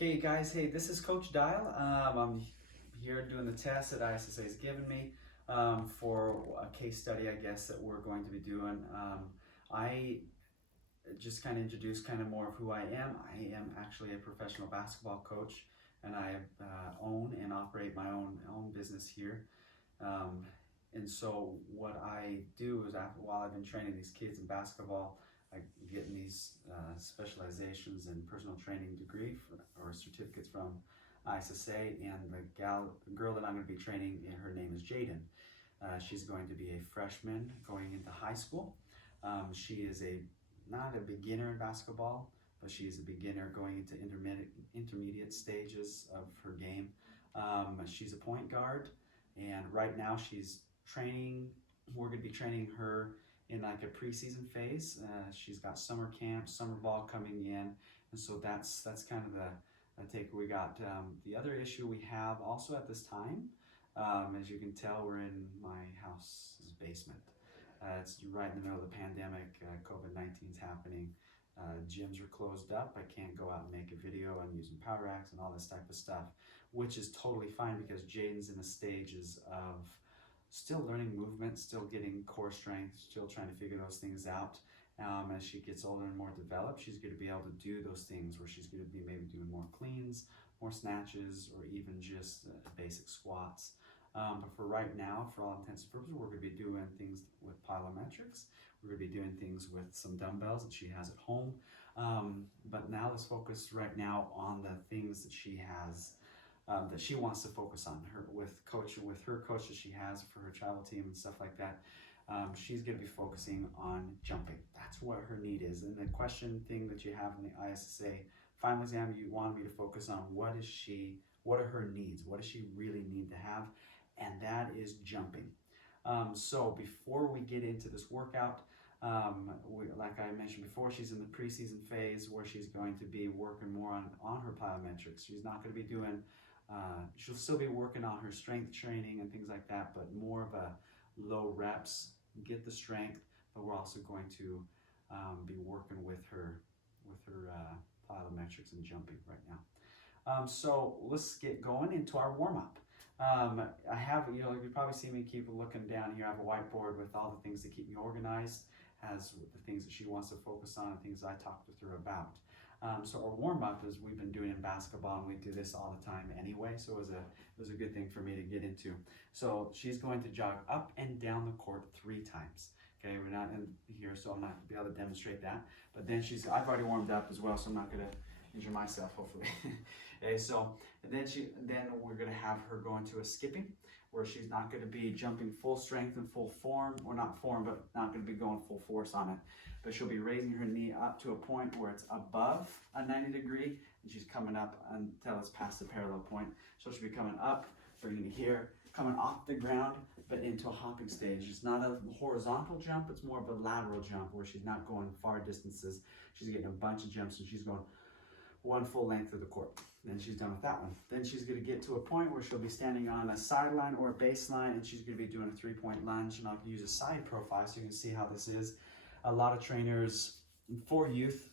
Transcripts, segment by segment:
Okay, guys, hey, this is Coach Dial. I'm here doing the test that ISSA has given me for a case study, I guess, that we're going to be doing. I just kind of introduce kind of more of who I am. I am actually a professional basketball coach, and I own and operate my own business here. And so what I do is while I've been training these kids in basketball, I get in these specializations in personal training degree or certificates from ISSA, and the girl that I'm going to be training, her name is Jaden. She's going to be a freshman going into high school. She is not a beginner in basketball, but she is a beginner going into intermediate stages of her game. She's a point guard, and right now she's training. We're going to be training her in like a preseason phase. She's got summer camp, summer ball coming in, and so that's kind of the take we got. The other issue we have also at this time, as you can tell, we're in my house's basement. It's right in the middle of the pandemic. COVID-19 is happening. Gyms are closed up. I can't go out and make a video. I'm using power racks and all this type of stuff, which is totally fine because Jaden's in the stages of still learning movement, still getting core strength, still trying to figure those things out. As she gets older and more developed, she's going to be able to do those things where she's going to be maybe doing more cleans, more snatches, or even just basic squats. But for right now, for all intents and purposes, we're going to be doing things with plyometrics. We're going to be doing things with some dumbbells that she has at home. But now let's focus right now on the things that she has that she wants to focus on with her coach that she has for her travel team and stuff like that. She's going to be focusing on jumping. That's what her need is. And the question thing that you have in the ISSA final exam, you want me to focus on what are her needs? What does she really need to have? And that is jumping. So before we get into this workout, like I mentioned before, she's in the preseason phase where she's going to be working more on her plyometrics. She's not going to be doing she'll still be working on her strength training and things like that, but more of a low reps, get the strength, but we're also going to be working with her plyometrics and jumping right now. So let's get going into our warm-up. I have, you probably see me keep looking down here. I have a whiteboard with all the things that keep me organized, as the things that she wants to focus on and things I talked with her about. So our warm-up is we've been doing in basketball, and we do this all the time anyway, so it was a good thing for me to get into. So she's going to jog up and down the court 3 times. Okay, we're not in here, so I'm not going to be able to demonstrate that. But then I've already warmed up as well, so I'm not going to injure myself, hopefully. Okay, so then we're going to have her go into a skipping, where she's not going to be jumping full strength and full form, or not form, but not going to be going full force on it. But she'll be raising her knee up to a point where it's above a 90 degree, and she's coming up until it's past the parallel point. So she'll be coming up, bringing it here, coming off the ground, but into a hopping stage. It's not a horizontal jump, it's more of a lateral jump where she's not going far distances. She's getting a bunch of jumps, and she's going one full length of the court. Then she's done with that one. Then she's going to get to a point where she'll be standing on a sideline or a baseline, and she's going to be doing a 3-point lunge. And I'll use a side profile so you can see how this is. A lot of trainers for youth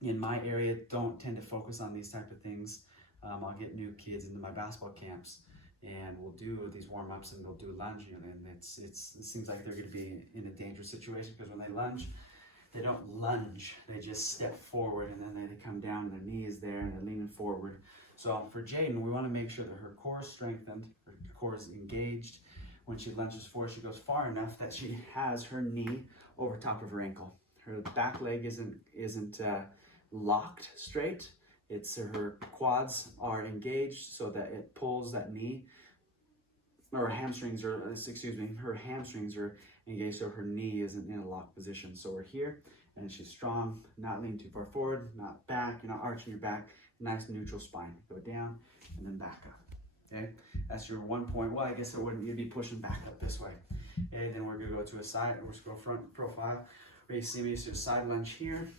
in my area don't tend to focus on these type of things. I'll get new kids into my basketball camps, and we'll do these warm-ups, and they'll do lunging, and it seems like they're going to be in a dangerous situation, because when they lunge, they don't lunge, they just step forward, and then they come down, and their knee is there, and they're leaning forward. So for Jaden, we want to make sure that her core is strengthened, her core is engaged. When she lunges forward, she goes far enough that she has her knee over top of her ankle. Her back leg isn't locked straight. It's her quads are engaged so that it pulls that knee, or her hamstrings are engaged, so her knee isn't in a locked position. So we're here, and she's strong, not leaning too far forward, not back, you're not arching your back, nice neutral spine. Go down and then back up. Okay, that's your 1 point. Well, I guess you'd be pushing back up this way. Okay, then we're gonna go to a side, we're just go front profile. Where you see me, so side lunge here.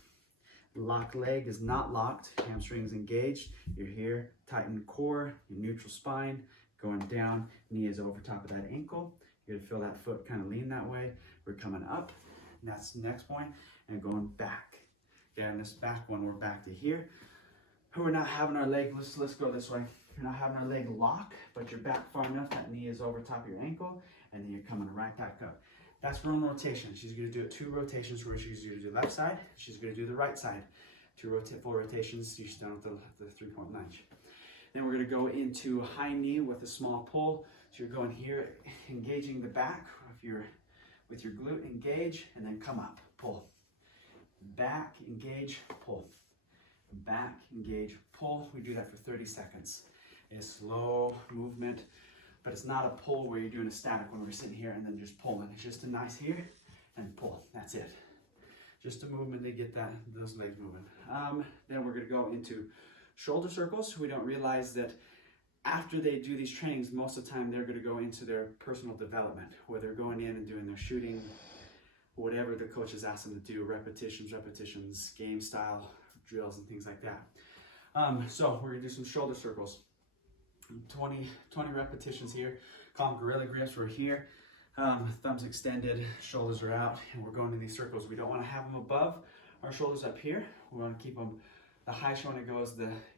Locked leg is not locked, hamstrings engaged. You're here, tighten core, your neutral spine, going down, knee is over top of that ankle. You're gonna feel that foot kind of lean that way. We're coming up, and that's the next point, and going back. Okay, on this back one, we're back to here. We're not having our leg, let's go this way. You're not having our leg lock, but you're back far enough that knee is over top of your ankle, and then you're coming right back up. That's one rotation. She's gonna do it 2 rotations where she's gonna do the left side, she's gonna do the right side. 2 full rotations, she's done with the 3-point lunge. Then we're gonna go into high knee with a small pull. So you're going here, engaging the back with your glute, engage, and then come up, pull. Back, engage, pull. Back, engage, pull. We do that for 30 seconds. It's slow movement, but it's not a pull where you're doing a static when we're sitting here and then just pulling. It's just a nice here and pull. That's it. Just a movement to get those legs moving. Then we're gonna go into shoulder circles. We don't realize that after they do these trainings, most of the time they're gonna go into their personal development, where they're going in and doing their shooting, whatever the coaches ask them to do, repetitions, game style drills and things like that. So we're gonna do some shoulder circles. 20 repetitions here. Call them gorilla grips. We're here, thumbs extended, shoulders are out, and we're going to these circles. We don't want to have them above our shoulders up here. We want to keep them, the highest one it goes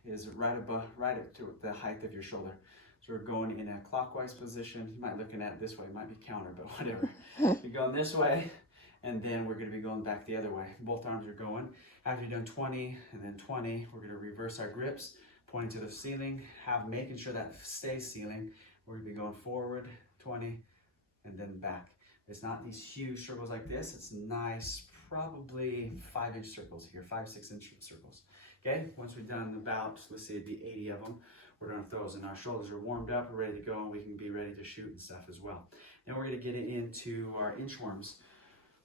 is right up to the height of your shoulder. So we're going in a clockwise position. You might be looking at it this way, it might be counter, but whatever. You're going this way, and then we're going to be going back the other way. Both arms are going. After you've done 20 and then 20, we're going to reverse our grips, pointing to the ceiling, making sure that stays ceiling. We're going to be going forward, 20, and then back. It's not these huge circles like this. It's nice, probably 5-inch circles here, 5-6-inch circles. Okay, once we've done about, let's say it'd be 80 of them, we're going to throw those in. Our shoulders are warmed up, we're ready to go, and we can be ready to shoot and stuff as well. Then we're going to get into our inchworms,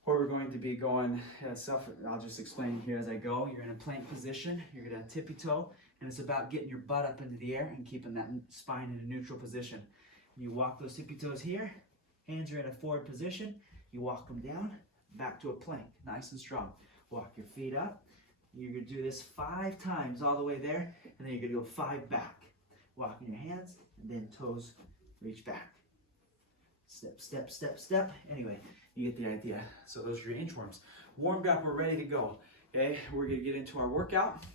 where we're going to be going, I'll just explain here as I go. You're in a plank position, you're going to tippy toe, and it's about getting your butt up into the air and keeping that spine in a neutral position. You walk those tippy toes here, hands are in a forward position, you walk them down, back to a plank, nice and strong. Walk your feet up. You're going to do this 5 times all the way there, and then you're going to go 5 back. Walking your hands, and then toes reach back. Step, step, step, step. Anyway, you get the idea. So those are your inchworms. Warmed up, we're ready to go. Okay, we're going to get into our workout.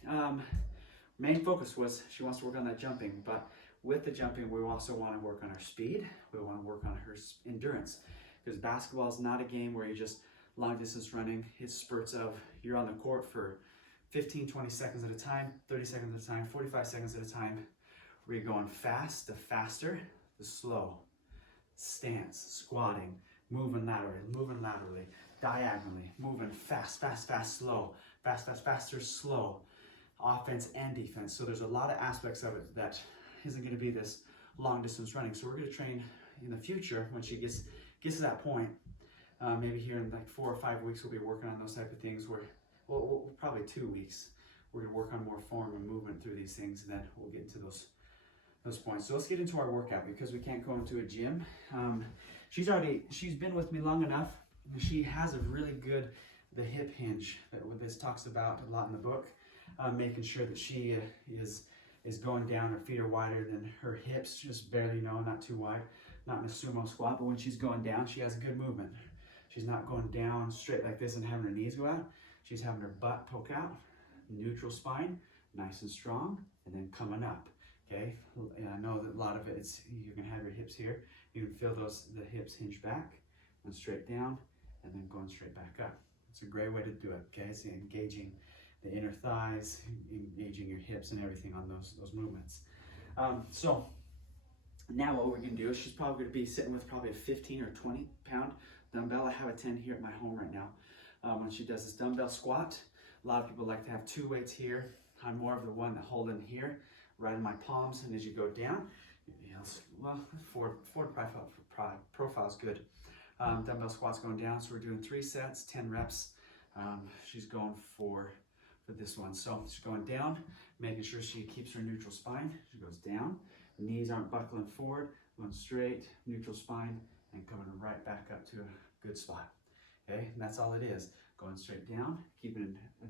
Main focus was she wants to work on that jumping, but with the jumping, we also want to work on her speed. We want to work on her endurance, because basketball is not a game where you just long distance running. It's spurts of you're on the court for 15, 20 seconds at a time, 30 seconds at a time, 45 seconds at a time. We're going fast, the faster, the slow. Stance, squatting, moving laterally, diagonally, moving fast, fast, fast, slow, fast, fast, faster, slow. Offense and defense. So there's a lot of aspects of it that isn't going to be this long distance running. So we're going to train in the future when she gets to that point. Maybe here in like 4 or 5 weeks, we'll be working on those type of things. We'll probably 2 weeks. We're going to work on more form and movement through these things, and then we'll get into those points. So let's get into our workout, because we can't go into a gym. She's been with me long enough. She has a really good, the hip hinge that this talks about a lot in the book. Making sure that she is going down, her feet are wider than her hips, just barely, not too wide, not in a sumo squat, but when she's going down, she has good movement. She's not going down straight like this and having her knees go out. She's having her butt poke out, neutral spine, nice and strong, and then coming up. Okay, and I know that a lot of it, you're gonna have your hips here. You can feel the hips hinge back and straight down, and then going straight back up. It's a great way to do it. Okay, so engaging the inner thighs, engaging your hips and everything on those movements. So now what we're gonna do is she's probably gonna be sitting with probably a 15 or 20 pound dumbbell. I have a 10 here at my home right now. When she does this dumbbell squat, a lot of people like to have 2 weights here. I'm more of the one that hold in here, right in my palms, and as you go down, forward profile is good. Dumbbell squats going down, so we're doing 3 sets, 10 reps. She's going for this one. So she's going down, making sure she keeps her neutral spine. She goes down, knees aren't buckling forward, going straight, neutral spine, and coming right back up to a good spot. Okay, and that's all it is. Going straight down, keeping a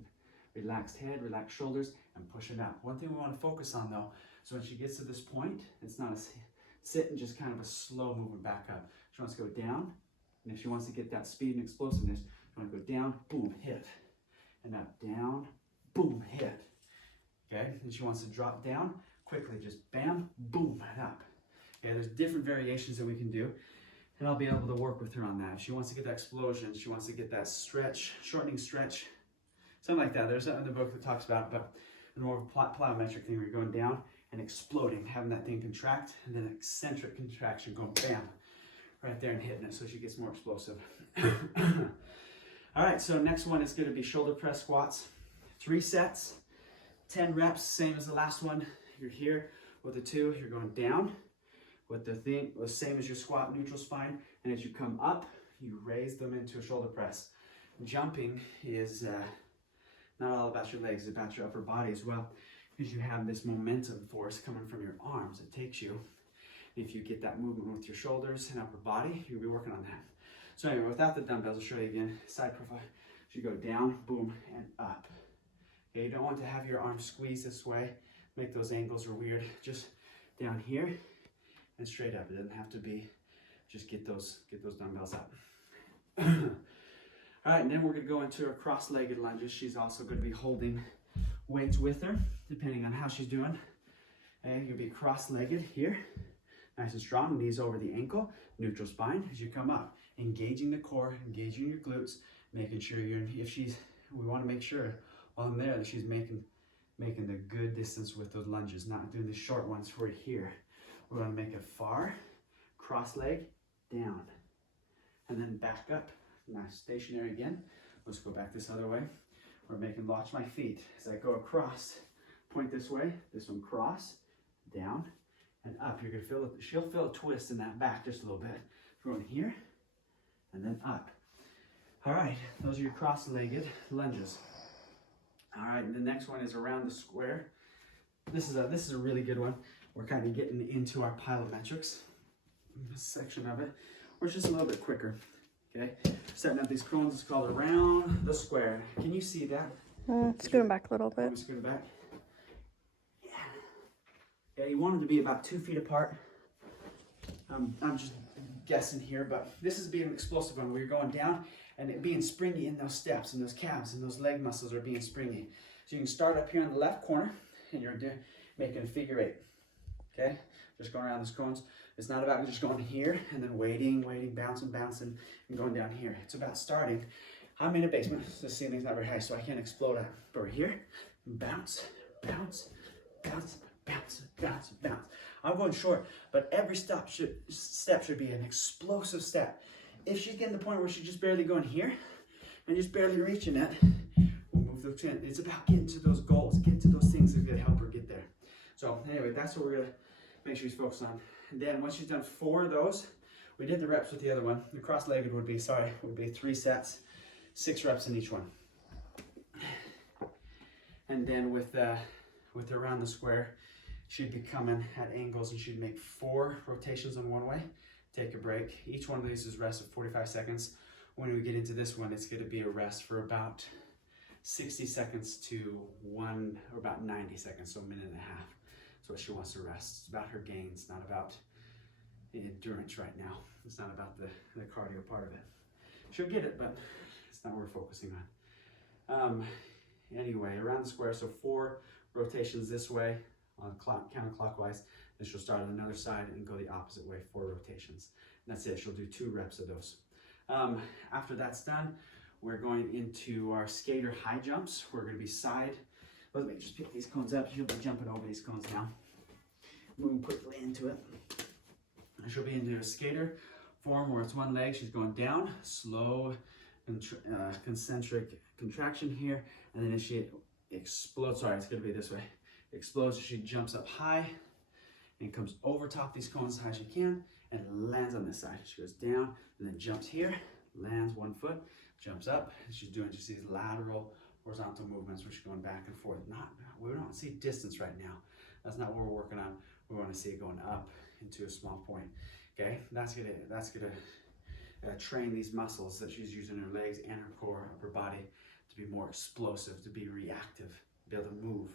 relaxed head, relaxed shoulders, and pushing up. One thing we want to focus on though, so when she gets to this point, it's not a sit and just kind of a slow movement back up. She wants to go down, and if she wants to get that speed and explosiveness, she wants to go down, boom, hit, and up, down, boom, hit. Okay, and she wants to drop down quickly, just bam, boom, and up. Okay, there's different variations that we can do, and I'll be able to work with her on that. If she wants to get that explosion, she wants to get that stretch, shortening stretch, something like that. There's something in the book that talks about, but more of a plyometric thing where you're going down and exploding, having that thing contract, and then eccentric contraction going bam, right there and hitting it so she gets more explosive. All right, so next one is going to be shoulder press squats. 3 sets, 10 reps, same as the last one. You're here with the 2, you're going down with the thing, the same as your squat, neutral spine, and as you come up, you raise them into a shoulder press. Jumping is not all about your legs, it's about your upper body as well, because you have this momentum force coming from your arms. It takes you. If you get that movement with your shoulders and upper body, you'll be working on that. So anyway, without the dumbbells, I'll show you again. Side profile. So you go down, boom, and up. Okay, you don't want to have your arms squeeze this way. Make those angles are weird. Just down here and straight up. It doesn't have to be. Just get those dumbbells up. All right, and then we're going to go into her cross-legged lunges. She's also going to be holding weights with her, depending on how she's doing. And you'll be cross-legged here. Nice and strong, knees over the ankle, neutral spine as you come up. Engaging the core, engaging your glutes, making sure we want to make sure while I'm there that she's making the good distance with those lunges, not doing the short ones for here. We want to make it far, cross leg, down, and then back up. Nice, stationary again. Let's go back this other way. We're making watch my feet as I go across. Point this way, this one cross, down, and up. You're gonna feel it. She'll feel a twist in that back just a little bit. Going here, and then up. All right, those are your cross-legged lunges. All right, and the next one is around the square. This is a really good one. We're kind of getting into our plyometrics, this section of it. We're just a little bit quicker. Okay, setting up these cones is called around the square. Can you see that? Scooting back a little bit. Scooting back. Yeah, you want them to be about 2 feet apart. I'm just guessing here, but this is being an explosive one where you're going down and it being springy in those steps and those calves and those leg muscles are being springy. So you can start up here on the left corner and you're making a figure 8. Okay, just going around those cones. It's not about just going here and then waiting, bouncing, and going down here. It's about starting. I'm in a basement, so the ceiling's not very high, so I can't explode out. But we're here, bounce, bounce, bounce, bounce, bounce, bounce. I'm going short, but every step should be an explosive step. If she's getting to the point where she's just barely going here and just barely reaching it, we'll move the chin. It's about getting to those goals, getting to those things that are going to help her get there. So anyway, that's what we're going to make sure she's focused on. And then once she's done 4 of those, we did the reps with the other one. The cross-legged would be 3 sets, 6 reps in each one. And then with around the square, she'd be coming at angles and she'd make 4 rotations on one way, take a break. Each one of these is rest of 45 seconds. When we get into this one, it's going to be a rest for about 60 seconds to about 90 seconds, so a minute and a half. That's what she wants to rest. It's about her gains, not about the endurance right now. It's not about the cardio part of it. She'll get it, but it's not what we're focusing on. Anyway, around the square, so 4 rotations this way, counterclockwise. Then she'll start on another side and go the opposite way, 4 rotations. And that's it. She'll do 2 reps of those. After that's done, we're going into our skater high jumps. We're going to be side. Let me just pick these cones up. She'll be jumping over these cones now. Moving quickly into it. She'll be into a skater form where it's one leg. She's going down, slow, concentric contraction here, and then as she explodes, it's going to be this way. Explodes, she jumps up high and comes over top these cones as high as she can and lands on this side. She goes down and then jumps here, lands 1 foot, jumps up, and she's doing just these lateral horizontal movements where she's going back and forth. We don't see distance right now. That's not what we're working on. We want to see it going up into a small point. Okay, that's gonna train these muscles that she's using in her legs and her core, upper body, to be more explosive, to be reactive, to be able to move,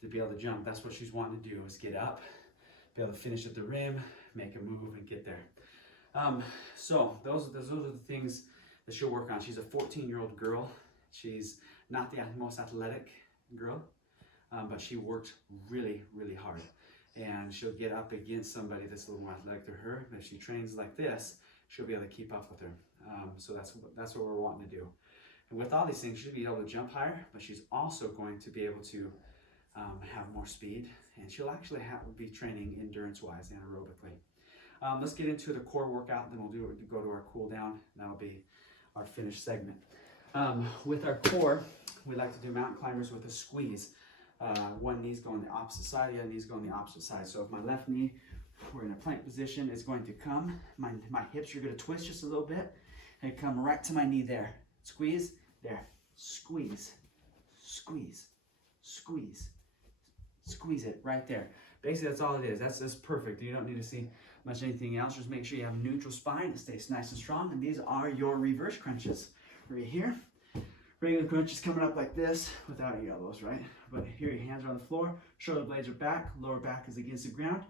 to be able to jump. That's what she's wanting to do, is get up, be able to finish at the rim, make a move, and get there. So those are the things that she'll work on. She's a 14-year-old girl. She's not the most athletic girl. but she worked really, really hard. And she'll get up against somebody that's a little more athletic than her. If she trains like this, she'll be able to keep up with her. So that's what we're wanting to do. And with all these things, she'll be able to jump higher, but she's also going to be able to have more speed, and she'll actually be training endurance-wise and aerobically. Let's get into the core workout, then we'll go to our cool down. That'll be our finished segment. With our core, we like to do mountain climbers with a squeeze. One knee's going the opposite side, the other knee's going the opposite side. So if my left knee, we're in a plank position, is going to come, my hips are going to twist just a little bit, and come right to my knee there. Squeeze, there, squeeze, squeeze, squeeze, squeeze it right there. Basically, that's all it is. That's perfect. You don't need to see much anything else. Just make sure you have a neutral spine. It stays nice and strong. And these are your reverse crunches. Right here, regular crunches coming up like this without your elbows, right? But here your hands are on the floor, shoulder blades are back, lower back is against the ground,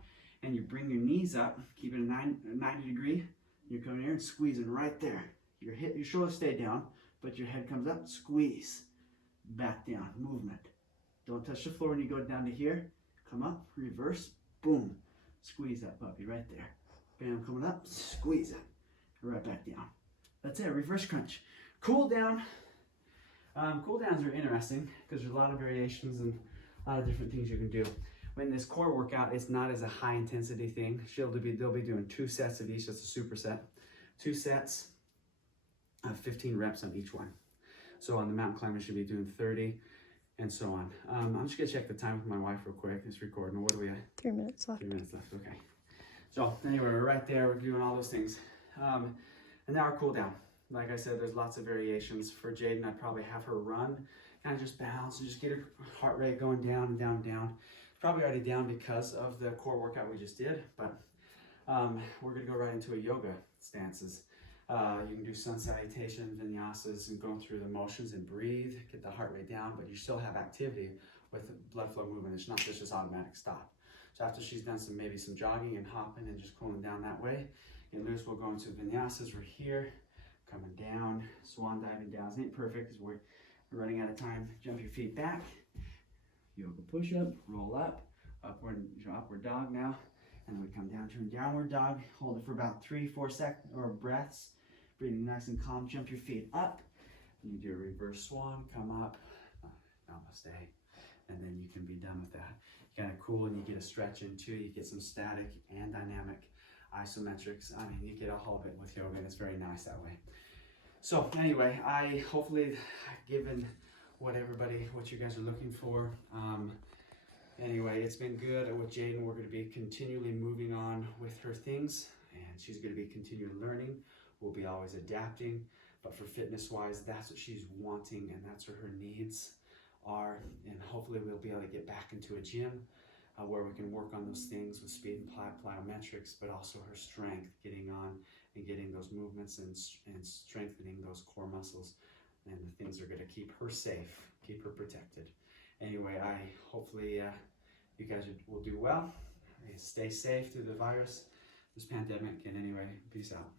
and you bring your knees up, keep it a 90 degree. You're coming here and squeezing right there. Your shoulders stay down, but your head comes up, squeeze, back down, movement. Don't touch the floor when you go down to here. Come up, reverse, boom. Squeeze that puppy right there. Bam, coming up, squeeze it. Right back down. That's it, reverse crunch. Cool down. Cool downs are interesting because there's a lot of variations and a lot of different things you can do. When this core workout, it's not as a high intensity thing. They'll be doing 2 sets of each. That's a superset. 2 sets of 15 reps on each one. So on the mountain climber, should be doing 30 and so on. I'm just gonna check the time with my wife real quick. It's recording. What do we at? 3 minutes left. 3 minutes left, okay. So anyway, we're right there. We're doing all those things. And now our cool down. Like I said, there's lots of variations. For Jaden, I'd probably have her run, kind of just balance and just get her heart rate going down and down and down. It's probably already down because of the core workout we just did, but we're gonna go right into a yoga stances. You can do sun salutation, vinyasas, and going through the motions and breathe, get the heart rate down, but you still have activity with blood flow movement. It's not just this automatic stop. So after she's done maybe some jogging and hopping and just cooling down that way, get loose, we'll go into vinyasas. We're here. Coming down, swan diving down. It ain't perfect because we're running out of time. Jump your feet back. Yoga push-up, roll up, upward dog now. And then we come down to a downward dog. Hold it for about 3-4 seconds or breaths. Breathing nice and calm. Jump your feet up. And you do a reverse swan, come up, namaste. And then you can be done with that. Kind of cool, and you get a stretch in too. You get some static and dynamic isometrics. I mean, you get a whole bit with yoga, and it's very nice that way. So anyway, I hopefully given what you guys are looking for. Anyway, it's been good with Jaden. We're going to be continually moving on with her things, and she's going to be continually learning. We'll be always adapting, but for fitness wise, that's what she's wanting, and that's what her needs are. And hopefully we'll be able to get back into a gym where we can work on those things with speed and plyometrics, but also her strength, getting on and getting those movements and strengthening those core muscles, and the things are going to keep her safe, keep her protected. Anyway, hopefully you guys will do well. Stay safe through the virus, this pandemic, and anyway, peace out.